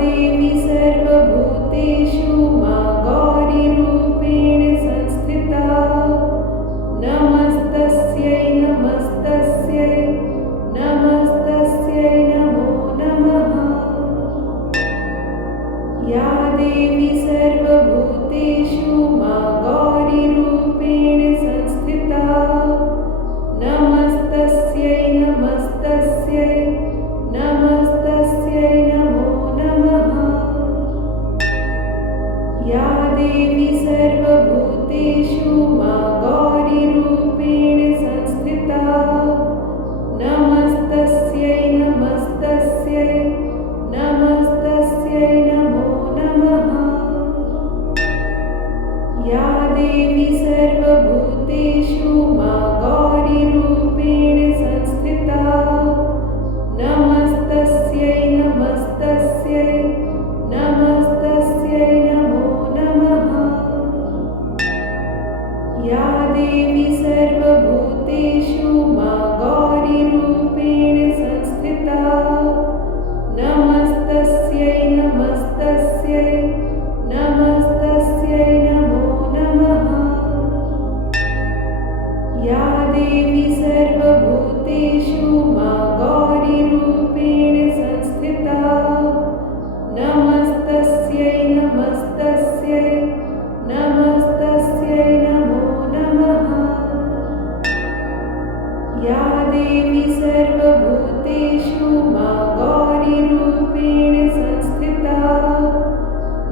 देवी सर्वभूतेषु मा गौरीरूपेण संस्थिता नमस्तस्यै नमस्तस्यै नमस्तस्यै नमो नमः। या देवी सर्वभूतेषु मा गौरीरूपेण संस्थिता नमस्तस्यै नमस्तस्यै नमस्तस्यै नमो नमः। या देवी सर्वभूतेषु मा गौरीरूपेण संस्थिता नमस्तस्यै नमस्तस्यै नमस्तस्यै नमो नमः। या देवी सर्वभूतेषु मा गौरीरूपेण संस्थिता नमस्तस्यै नमस्तस्यै नमस्तस्यै नमो नमः। या देवी सर्वभूतेषु मा गौरीरूपेण संस्थिता नमस्तस्यै नमस्तस्यै नमस्तस्यै नमो नमः। या देवी सर्वभूतेषु मा गौरीरूपेण संस्थिता नमस्तस्यै नमस्तस्यै नमस्तस्यै नमो नमः। या देवी सर्वभूतेषु मा गौरीरूपेण संस्थिता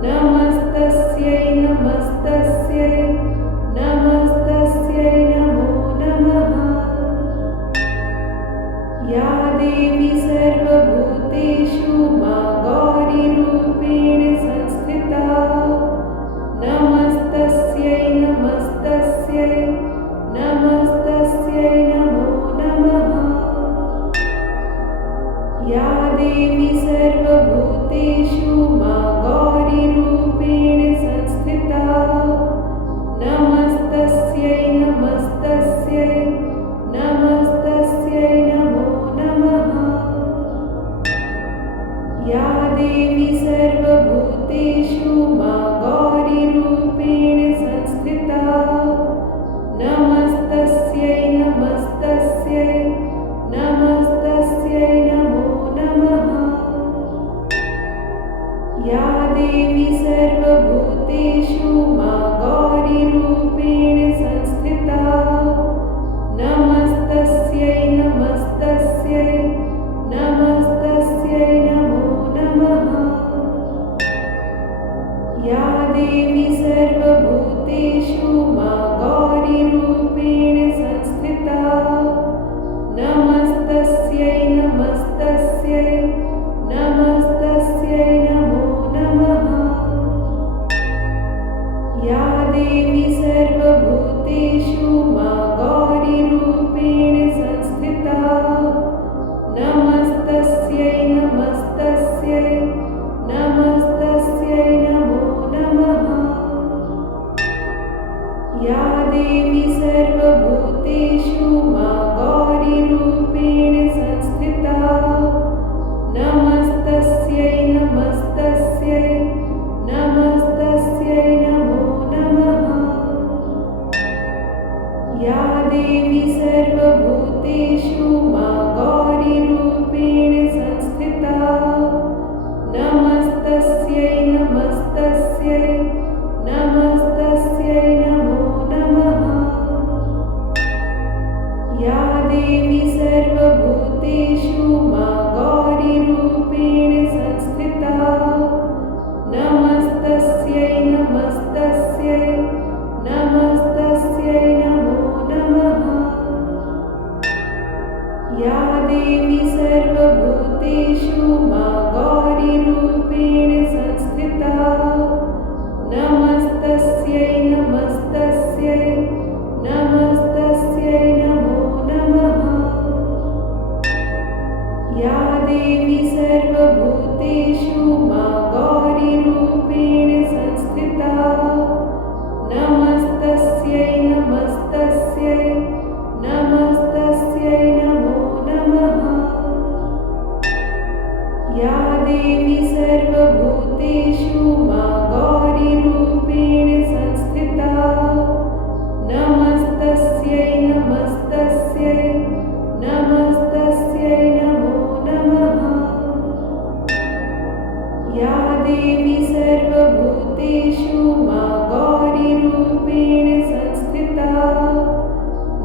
नमस्तस्यै नमस्तस्यै नमस्तस्यै नमो नमः। या देवी सर्वभूतेषु मा गौरीरूपेण संस्थिता नमस्तस्यै नमस्तस्यै नमस्तस्यै नमो नमः। या देवी सर्वभूतेषु मा गौरीरूपेण संस्थिता नमस्तस्यै नमस्तस्यै नमस्तस्यै नमो नमः। या देवी सर्वभूतेषु मा गौरीरूपेण संस्थिता नमस्तस्यै नमस्तस्यै नमस्तस्यै नमो नमः। या देवी सर्वभूतेषु मा गौरीरूपेण संस्थिता नमस्तस्यै नमस्तस्यै नमस्तस्यै नमो नमः। या देवी सर्वभूतेषु मा गौरीरूपेण संस्थिता नमस्तस्यै नमस्तस्यै नमस्तस्यै नमो नमः। या देवी सर्वभूतेषु मा गौरीरूपेण संस्थिता नमस्तस्यै नमस्तस्यै नमस्तस्यै नमो नमः। या देवी सर्वभूतेषु मा गौरीरूपेण संस्थिता या देवी सर्वभूतेषु मा गौरीरूपेण संस्थिता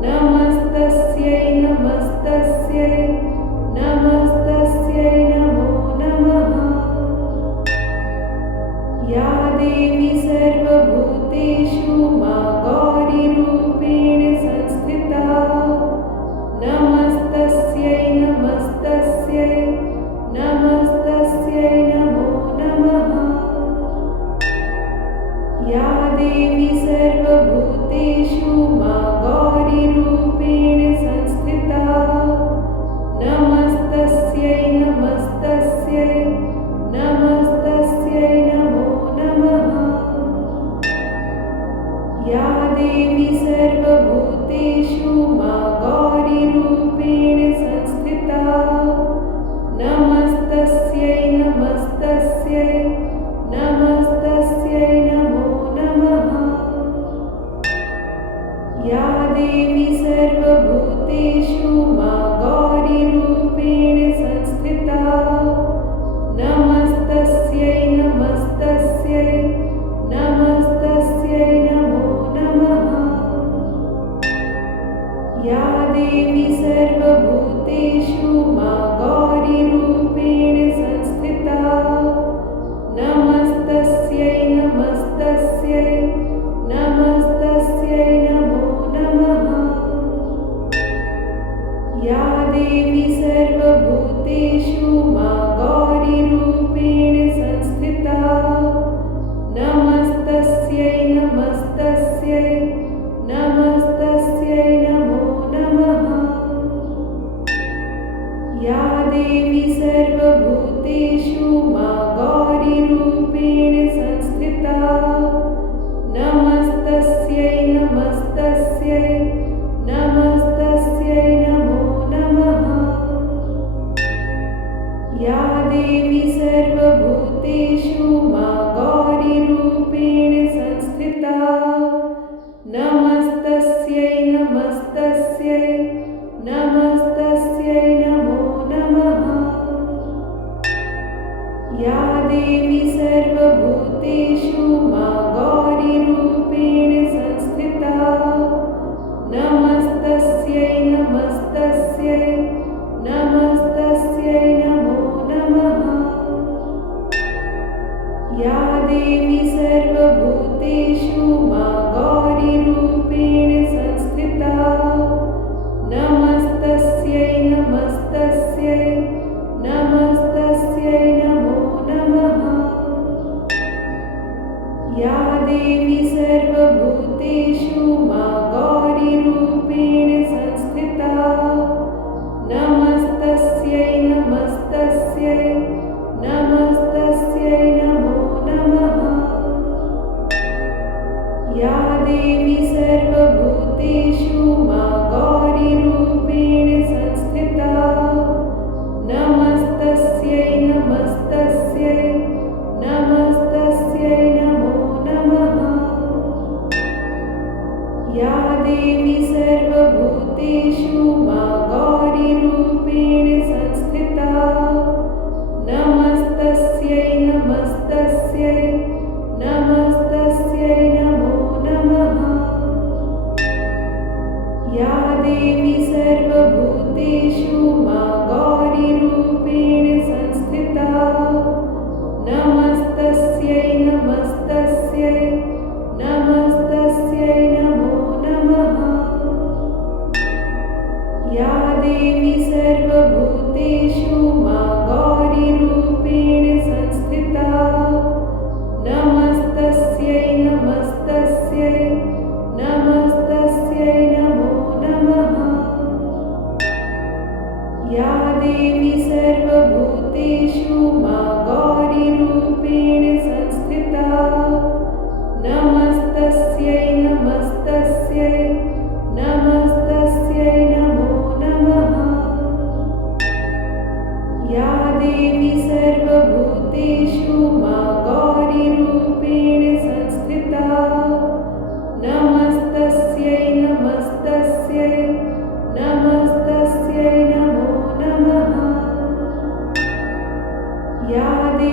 नमस्तस्यै नमस्तस्यै नमस्तस्यै नमो नमः। या देवी सर्वभूतेषु मा गौरीरूपेण संस्थिता नमस्तस्यै नमस्तस्यै नमस्तस्यै नमो नमः। या देवी सर्वभूतेषु मा गौरीरूपेण संस्थिता नमस्तस्यै नमस्तस्यै नमस्तस्यै नमो नमः। या देवी सर्वभूतेषु मा गौरीरूपेण संस्थिता नमस्तस्यै नमस्तस्यै नमस्तस्यै नमो नमः। या देवी सर्वभूतेषु मा गौरीरूपेण संस्थिता नमस्तस्यै नमस्तस्यै नमस्तस्यै नमो नमः। या देवी सर्वभूतेषु मा गौरीरूपेण संस्थिता नमस्तस्यै नमस्तस्यै नमस्तस्यै नमो नमः। या देवी सर्वभूतेषु मा गौरीरूपेण संस्थिता नमस्तस्यै नमस्तस्यै नमस्तस्यै नमो नमः। या देवी सर्वभूतेषु मा गौरीरूपेण संस्थिता नमस्तस्यै नमस्तस्यै नमस्तस्यै नमो नमः। या देवी सर्वभूतेषु मा गौरीरूपेण संस्थिता नमस्तस्यै नमस्तस्यै नमस्तस्यै नमो नमः। या देवी सर्वभूतेषु मा गौरीरूपेण संस्थिता नमस्तस्यै नमस्तस्यै नमस्तस्यै नमो नमः। या देवी सर्वभूतेषु मा गौरीरूपेण संस्थिता नमस्तस्यै नमस्तस्यै नमस्तस्यै नमो नमः। या देवी सर्वभूतेषु मा गौरीरूपेण संस्थिता नमस्तस्यै नमस्तस्यै नमस्तस्यै नमो नमः। या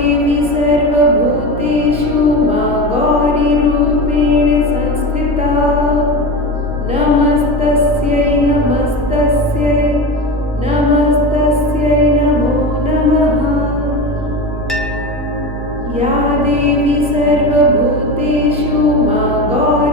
देवी सर्वभूतेषु मा गौरीरूपेण संस्थिता नमस्तस्यै नमस्तस्यै नमस्तस्यै नमो नमः। या देवी सर्वभूतेषु मा गौरी